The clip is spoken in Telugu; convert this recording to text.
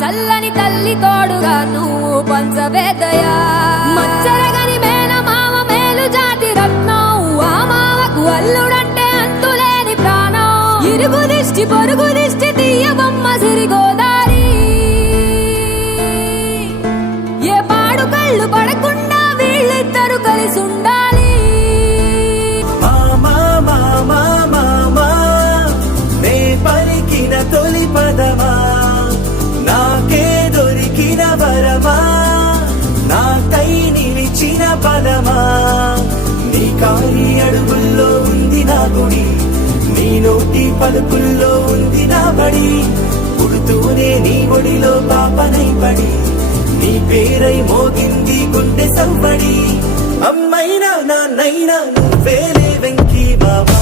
చల్లని తల్లి తోడుగా నువ్వు పంచవేదయా మచ్చరగని మేన మామ మేలు జాతి రత్నం ఆ మామకు అల్లుడంటే అంతులేని ప్రాణం ఇరుగు దిష్టి పొరుగు దిష్టి తీయబొమ్మ సిరిగోదారి ఏ పాడు కళ్ళు పడకుండా వీళ్ళిద్దరు కలిసి ఉండాలి నే పలికిన తొలి పదమా నాకే దొరికిన వరమా నాకై నిలిచిన పదమా నీ కాలి అడుగుల్లో ఉంది నా గుడి నీ నోటి పలుకుల్లో ఉంది నా బడి పుడుతూనే నీ ఒడిలో పాపనై పడి నీ పేరై మోగింది గుండె సవ్వడి అమ్మైనా నాన్నైనా నువ్వేలే వెంకీ బాబా